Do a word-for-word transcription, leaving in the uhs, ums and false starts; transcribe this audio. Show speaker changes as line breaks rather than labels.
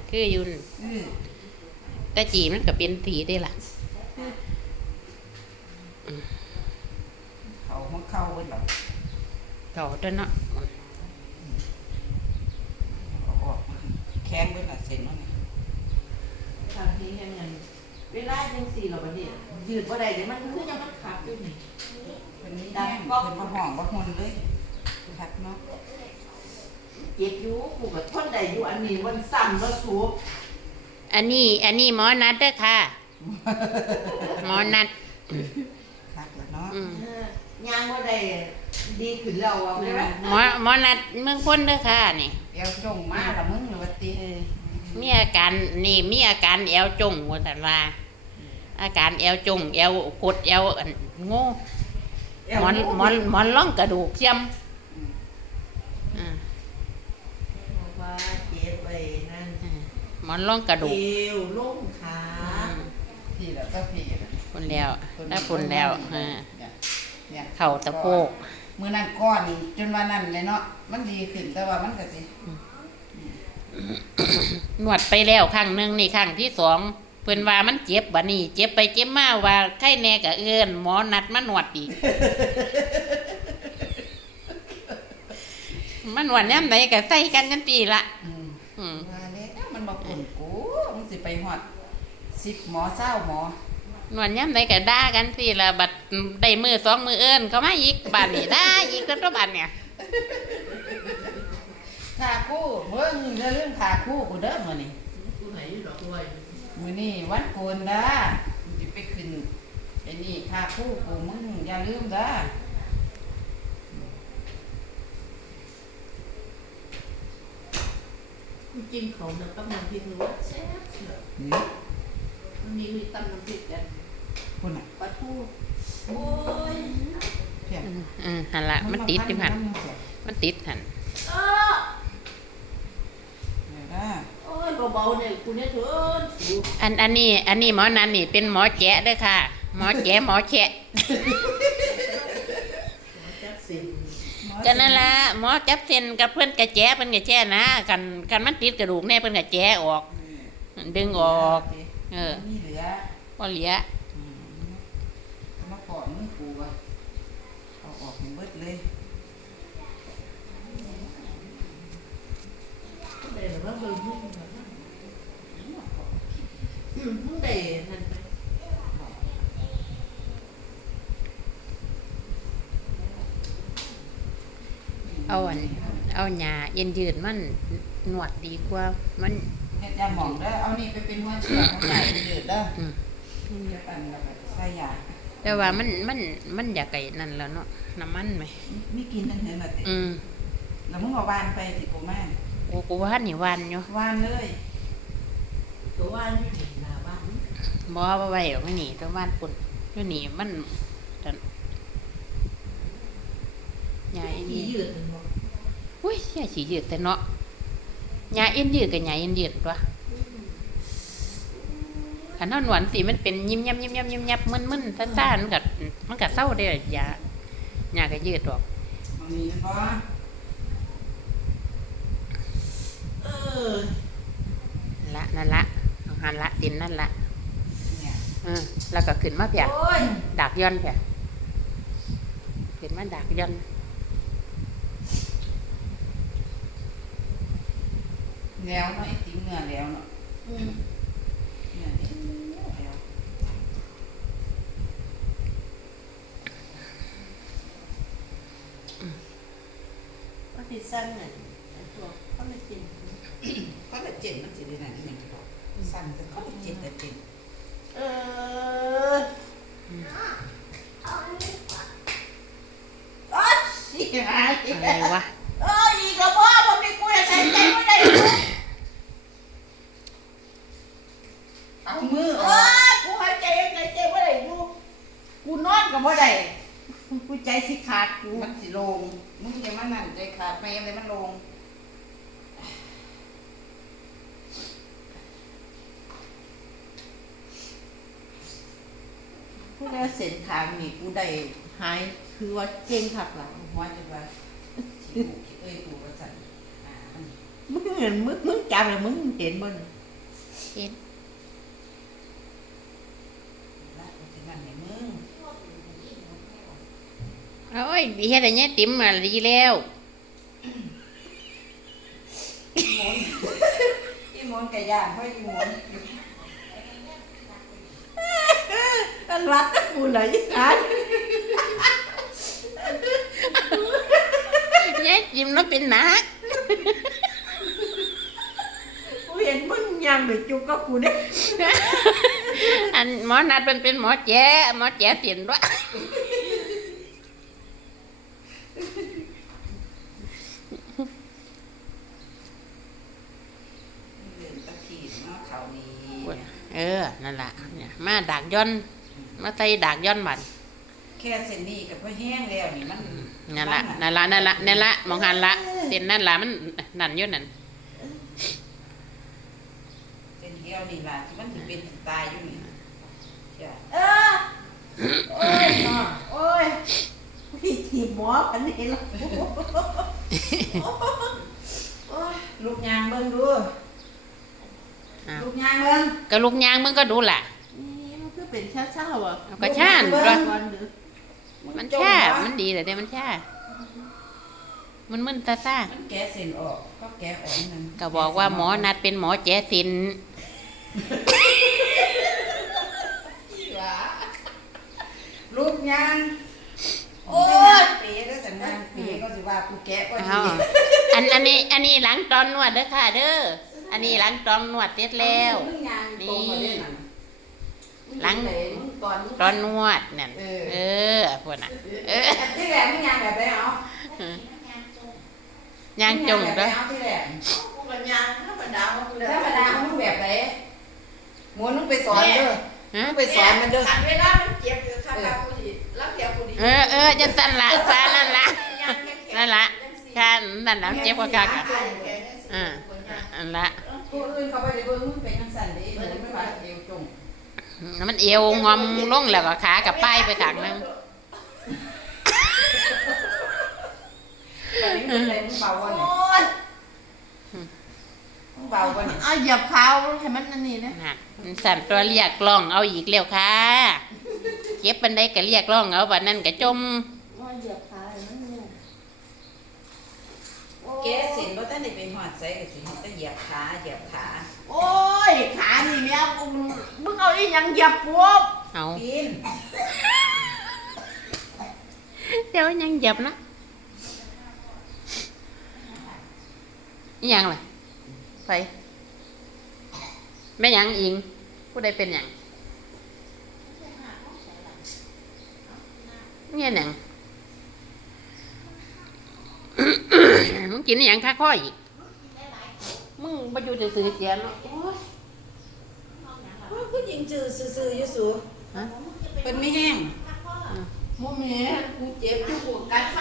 คืออยุ่น
อือ
แต่จีมันก็เป็นสีได้ล่ะ
เขาหัวเข้าเบิดหรอ
เก่าตัวเนาะ
เอาออกแข็งเบิดล่ะเส้นมันนี่
ทางที่ยังไงเวลาจังสี่เราบัดนี้ยืดบ่ได้เดี๋ยวมันคือยังมันขาดอยู่นี่
เพิ่นนี้แห้งเพิ่นบ่ห้องบ่หุ่นเลยคักเนาะ
เจ็บอยู่กูก็ทนได้อยู่อันนี้มันสั่นบ่สูบ
อันนี้อันนี้หมอนัดเด้อค่ะหมอนัด
คักแล้วเนาะ
อืม
ย่างบ่ได้ดีขึ้นแล้วเอาได้มั้ย
หมอหมอนัดเมืองพ้นเด้อค่ะนี่
เอวจงมาละมึงหรือว่าติ
มีอาการนี่มีอาการแอวจงว่าซั่นว่าอาการแอวจงแอวกดแอวอันโง่หมอนหมอนหมอนร่องกระดูกเทียมอ่า
ว่าเจ็บไปนั่น
หมอนร่องกระดูก
เอวลงขา
พี่แล้วก็พี่
พุ่นแล้วถ้าพุ่นแล้วอ่า
เนี่ย
เข่าตะโพก
มื้อนั้นก้อนจนว่านั้นเลยเนาะมันดีขึ้นแต่ว่ามันก็สิ
นวดไปแล้วครั้งหนึ่งนี่ครั้งที่สองเพิ่นว่ามันเจ็บบัดนี้เจ็บไปเจ็บมาว่าไข้แน่ก็เอิ้นหมอนัดมานวดอีกมันนวดยามใดก็ใส่กันจังซี่ล่ะ
อืม
อืม
ว่าแล้วมันบ่คุ้นกูมึงสิไปฮอดสิบหมอเศร้าหมอน
วดยามใดก็ด่ากันซี่ล่ะบัดได้มือสองมือเอิ้นเข้ามาอีกบัดนี้ด่าอีกจนตัวบัดเนี่ย
ขาคู่เบิ่งอย่าลืมขาคู่กูเด้อมื้อนี้
กูให้อยู่ดอกด้วย
มื้อนี้วันโกนเด้อสิไปขึ้นไอ้นี่ขาคู่กูมึงอย่าลืมเด้อ
จริงเขาเนี่ยต้องน้ำพริกหรือว่าแซ่บ
หือ
มันมีมีตำน้ำพริกกัน
พุ่นน่ะ
ปลาทูโอ้ย
เพียง
อือหั่นล่ะมันติดอยู่หั่นมันติดหั่น
เออ
เดี๋ยวนะ
โอ้ยเบาๆเนี่ยกูเนี่ยเถินสู
อันอันนี้อันนี้หมอนันนี่เป็นหมอแจ๊ะเด้อค่ะหมอแจ๊ะหมอแฉะ
จักสิน
ก็นั่นล่ะหมอจับเส้นกับเพิ่นก็แจ๊ะเพิ่นก็แจ๊ะนะกันกันมันติดกระดูกแน่เพิ่นก็แจ๊ะออกดึงออกเออ
มีเหลือ
บ่เหลือ
อืมเอามาก่อนมือกูว่ะเอาออกให้เบิดเลย
ได้หรือว่าเบิ่งมึงมึงได้นั่นไป
เอาอันเอาหญ้าเย็นยืดมันนวดดีกว่ามัน
เฮ็ดยาหม่องเด้อเอานี่ไปเป็นหัวเชื้อของใหญ่ยืดเด้อ
อืม
เดี๋ยวอันแล้วก็ใส่ยา
แต่ว่ามันมันมันอยากไอ้นั่นแล้วเนาะน้ำมันไหม
มีกินนั่นเห็นน่ะติ
อืม
แล้วมึงเอาวานไปสิกูมา
โอ้กูว่านี่วันอยู่
วานเลย
ตัวว่าอยู่หน้าบ้าน
บ่ว่าไว้หรอกไม่หนีตัวบ้านปุ่นอยู่นี่มันจันหญ้าเอ็น
ที่ยืดมันบ่
อุ้ยหญ้าสิยืดแต่เนาะหญ้าเอ็นยืดกับหญ้าเอ็นยืดตัวคันเฮาหนวดสิมันเป็นยิ้มยับยิ้มยับยิ้มยับมึนๆซ่านๆมันก็มันก็เศร้าได้หญ้าหญ้าก็ยืดออก
มันมีบ่
เออ
ละนั่นละเอาหันละดินนั่นละ
เนี่ย
อืมแล้วก็ขึ้นมาเปียก
โอ้ย
ดักย่อนเปียกขึ้นมาดักย่อน
แล้วเนาะไอ้ติ้งเนื้อแล้วเนาะ
อืม
เนื้อนี่แล้ว
ว่าสิสั่งน่ะตัวเขาไม่กิน
ก็ละเจ็ดมันสิได้นั่นอีหยังสั่นแต่ก็ละเจ็ดละเจ็ด
เออโอ๊ยสิหาย
อะไรวะ
เอ้ยอีกแล้วบ่บ่มีกูจะใส่ใจบ่ได้ลูก
เอามืออ
เอ้
อก
ยกูหายใจยังไงใจบ่ได้ลูกกูนอนก็บ่ได้กูใจสิขาดกู
มันสิลงมึงอย่ามานั่นใจขาดแม่เลยมันลง
กูได้เส้นทางนี่กูได้หายคือว่าเก่งคักล่ะ
หัวจะว่าสิกูเอ้ยกูว่าสั่นอ่ามัน
มึงเห็นมึงมึงจับแล้วมึงเห็นบ่นี่
เห็น
ละกูสินั่นให้มึง
โอ้ยเฮ็ดอันนี้ติ๋มมาดีแล้ว
อีหมอนอีหมอนไก่ย่างเพราะอีหมอนอันรักกับกูเลยอีสัน
ยายติ๋มแล้วเป็นหนัก
กูเห็นมึงยังไปจุกกับกูเด้
อันหมอนัดเป็นเป็นหมอแจ๋หมอแจ๋เสียนด้วย
เรียนตะขีดเนาะเขานี่
เออนั่นล่ะเนี่ยมาดากย้อนมาใส่ดากย้อนบัด
แค่เส้นนี้กับพ่อแห้งแล้วนี่มัน
นั่นล่ะนั่นล่ะนั่นล่ะนั่นล่ะมองหันละเส้นนั่นล่ะมันนั่นอยู่นั่น
เส้นเดียวนี่ล่ะที่มันถึงเป็นตายอยู่นี่จ้ะ
เออโอ้ยน้องโอ้ยพี่ถีบหมออันนี้ละโอ้ย
ลูกยางเบิ่งดู
อ้าว
ลูกยางเบิ่ง
ก็ลูกยางมึงก็ดูล่ะ
นี่มันคือเป็นช้าๆว่ะ
เอาก็ชาญ
ก่
ด้วย
อนเด้อ
มันชามันดีแต่เดี๋ยวมันชามันมึนตาตา
มันแกะเส้นออกก็แกะออกนั่น
ก็บอกว่าหมอนัดเป็นหมอแจ๋สิน
ลูกยางโอ้ยเป๋แล้วสัญญาณเป๋ก็สิว่ากูแกะก็
อ้า
ดี
วอันอันนี้อันนี้หลังตอนนวดเด้อค่ะเด้ออันนี้หลังตอนนวดเสร็จแล้ว
ลูกยางตรงมาได้นั่น
หลัง
มึงก่อนมึง
ตอนนวดนั่น
เออ
เออพวกน่ะเออ
ที่แหลมมึงยางแบบไหนเอา
ยางจง
แบบไหน
เด้อ
เอาที่แหลม
กูก็ยังธรรมดาของกูเลย
ธรรมดามึงแบบไหนหมวนมึงไปสอนเด้อ
ฮะ
มึงไปสอนมันเด้อ
ขันเวลามันเจ็บอยู่ข้างๆกูดิรับแผลกูดิ
เออเออจะสั่นละซานั่นละ
ยังแข็งๆ
นั่นละค่ะนั่นละเจ็บกว่ากัน
ขา
อ่ะ
แข็งๆจังซี่
อ่า
คนยาก
อันละ
ผู้อื่นเขาไปจะเบิ่งมึงเป็นจังซั่นเด้หมวนไม่ว่าเอวจง
มันเอวงอมลงแล้วก็ขากับป้ายไปข้างหนึง
ตอนนี้มึงเลยมึงเบาวัน
โอ้ย
มึงเบาวันนี่
เอาเหยียบเท้าให้มันอันนี้นะ
น่ะมันสั่นตัวเรียกร้องเอาอีกแล้วค่ะเจ็บปันใดก็เรียกร้องเอาบัดนั้นก็จม
ว่าเหยียบเท้าให้มันเนี่ย
แกเส้นบ่ทันได้เป็นหอดใส่ก็สิเฮ็ดแต่เหยียบขาเหยียบขา
โอ้ยขานี่แมวมึงมึงเอาอีหยังเหยียบปุ๊บ
เอา
ปีน
เดี๋ยวยังเหยับนะอีหยังล่ะไปแม่หยังอิงผู้ใดเป็นหยังเนี่ยหนัง มึงกินอหยังค่าข้ออีกมึงไปอยู่ซื่อๆเสียเนาะโอ้ย
ว่าผู้หญิงจื้อซื่อๆอยู่สู
ฮะ
เพิ่นไม่แห้ง
โมเมกูเจ็บอยู่กูกัด